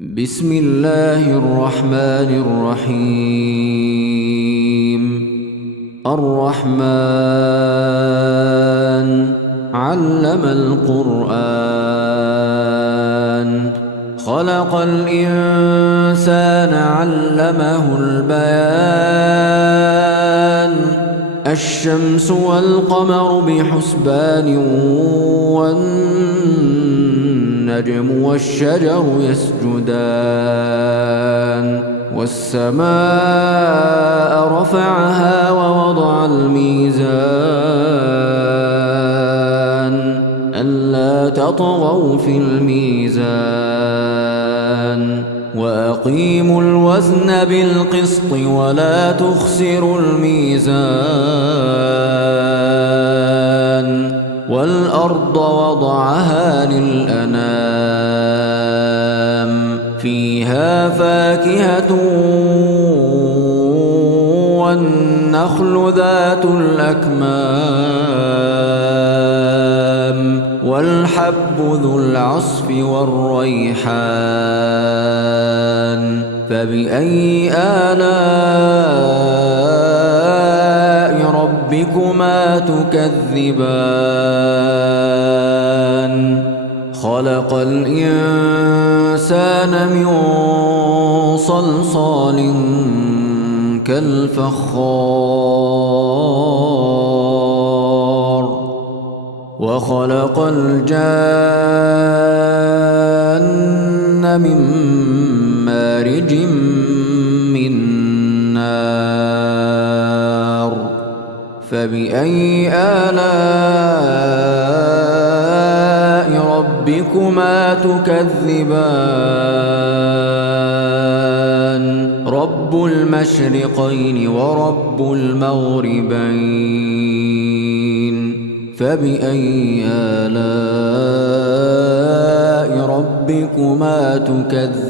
بسم الله الرحمن الرحيم. الرحمن علم القرآن خلق الإنسان علمه البيان الشمس والقمر بحسبان والنجم والشجر يسجدان والسماء رفعها ووضع الميزان ألا تطغوا في الميزان وأقيموا الوزن بالقسط ولا تخسروا الميزان والأرض وضعها للأنام فيها فاكهة والنخل ذات الأكمام والحب ذو العصف والريحان فبأي آلاء ربكما تكذبان خلق الإنسان من صلصال كالفخار وخلق الجان من مارج من نار فبأي آلاء ربكما تكذبان رب المشرقين ورب المغربين فبأي آلاء ربكما تكذبان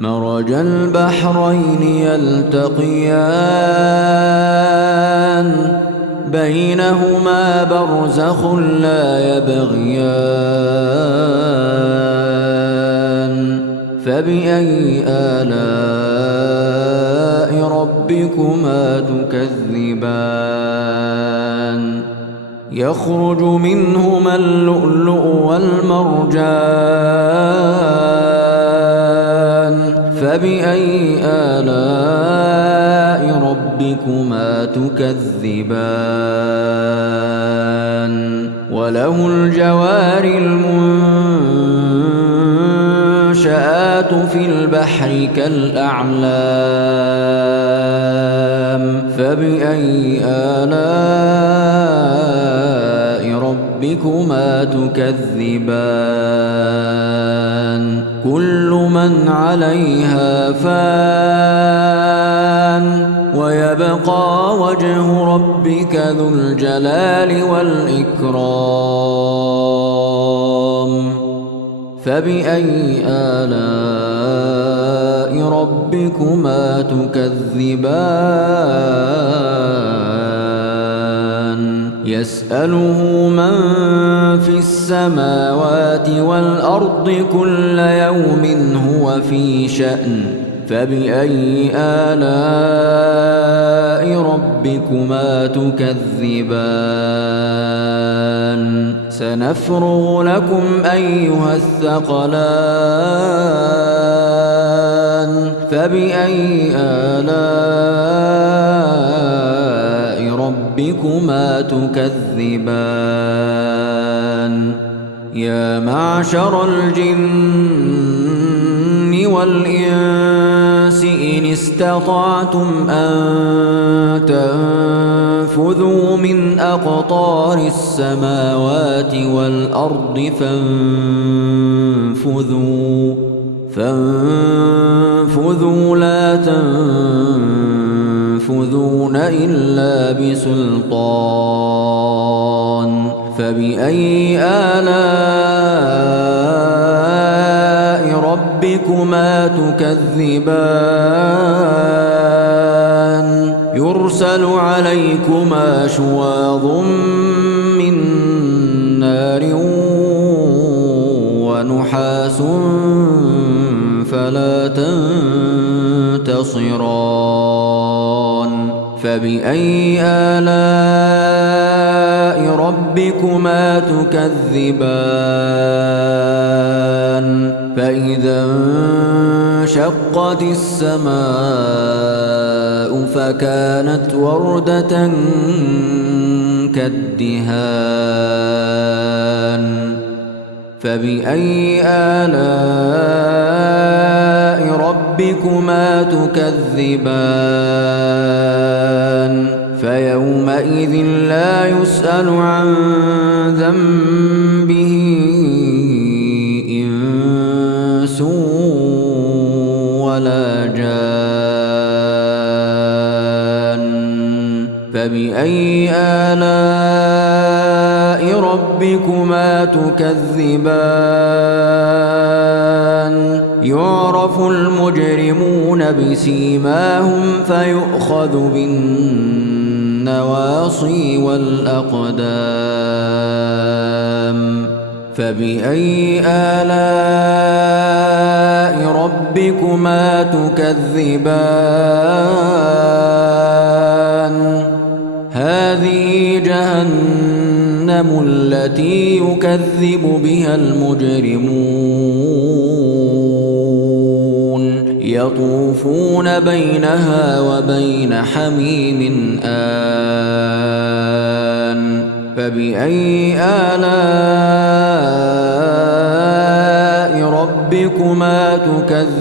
مرج البحرين يلتقيان بينهما برزخ لا يبغيان فبأي آلاء ربكما تكذبان يخرج منهما اللؤلؤ والمرجان فبأي آلاء ربكما تكذبان وله الجوار المنشآت في البحر كالأعلام فبأي آلاء ربكما تكذبان كل من عليها فان ويبقى وجه ربك ذو الجلال والإكرام فبأي آلاء ربكما تكذبان يسأله من في السماوات والأرض كل يوم هو في شأن فبأي آلاء ربكما تكذبان سنفرغ لكم أيها الثقلان فبأي آلاء ربكما تكذبان يا معشر الجن والإنس إن استطعتم أن تنفذوا من أقطار السماوات والأرض فانفذوا لا تنفذون إلا بسلطان فبأي آلاء ربكما تكذبان يرسل عليكما شواظ من نار ونحاس فلا تنتصران فبأي آلاء ربكما تكذبان فإذا انشقت السماء فكانت وردة كالدهان فبأي آلاء ربكما تكذبان فيومئذ لا يسأل عن ذنبه إنس ولا جان فبأي آلاء ربكما تكذبان يعرف المجرمون بسيماهم فيؤخذ بالنواصي والأقدام فبأي آلاء ربكما تكذبان هذه جهنم التي يكذب بها المجرمون يطوفون بينها وبين حميم آن فبأي آلاء ربكما تكذبان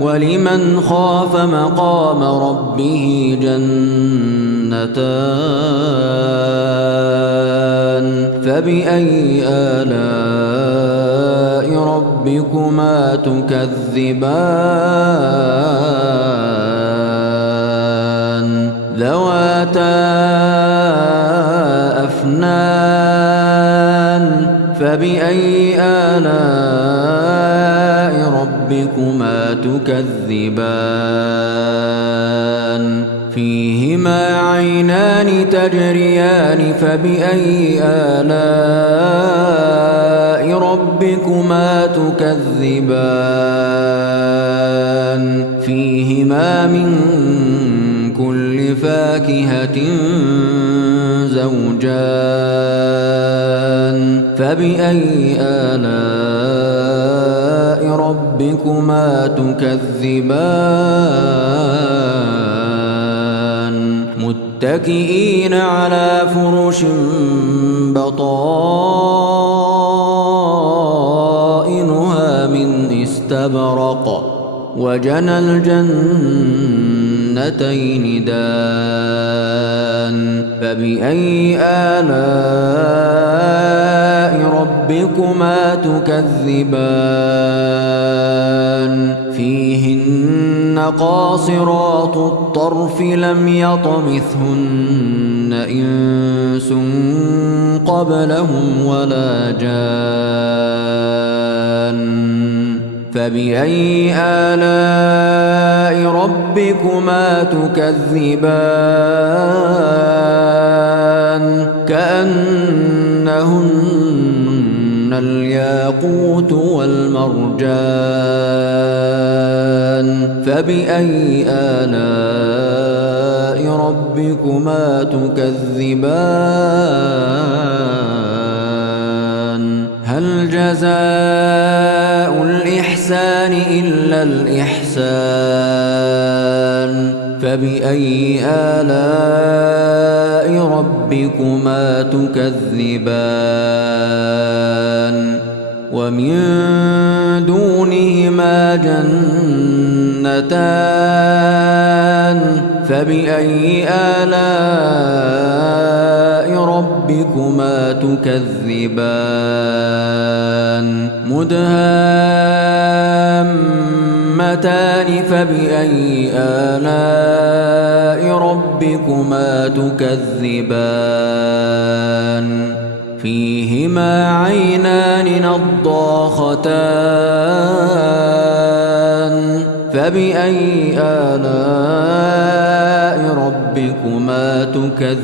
ولمن خاف مقام ربه جنتان فبأي آلاء ربكما تكذبان ذواتا أفنان فبأي آلاء ربكما تكذبان فيهما عينان تجريان فبأي آلاء ربكما تكذبان فيهما من كل فاكهة زوجان فبأي آلاء ربكما تكذبان متكئين على فرش بطائنها من استبرق وجنى الجنتين دان فبأي آلاء ربكما تكذبان فيهن قاصرات الطرف لم يطمثهن إنس قبلهم ولا جان فبأي آلاء ربكما تكذبان كأنهن الياقوت والمرجان فبأي آلاء ربكما تكذبان هل جزاء الإحسان إلا الإحسان فبأي آلاء ربكما تكذبان ومن دونهما جنتان فبأي آلاء ربكما تكذبان مدهامتان فبأي آلاء ربكما تكذبان فيهما عينان نضاختان فبأي آلاء ربكما تكذبان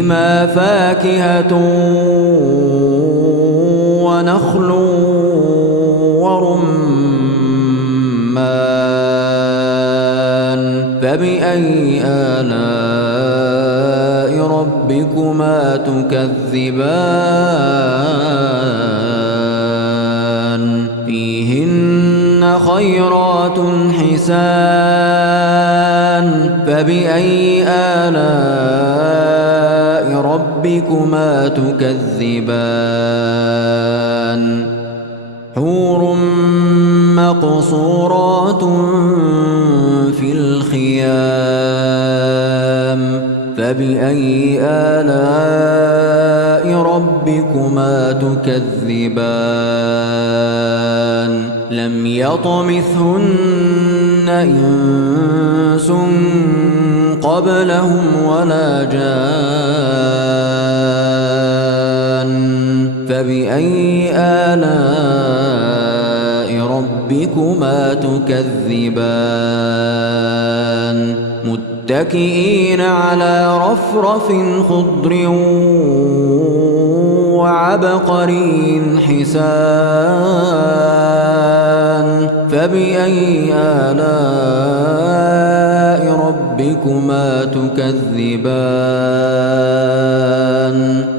فيهما فاكهة ونخل ورمان فبأي آلاء ربكما تكذبان فيهن خيرات حسان فبأي آلاء ربكما تكذبان حور مقصورات في الخيام فبأي آلاء ربكما تكذبان لم يطمثهن إنس قبلهم ولا جان فبأي آلاء ربكما تكذبان متكئين على رفرف خضر وعبقري حسان فبأي آلاء ربكما تكذبان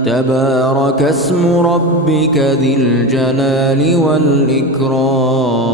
تبارك اسم ربك ذي الجلال والإكرام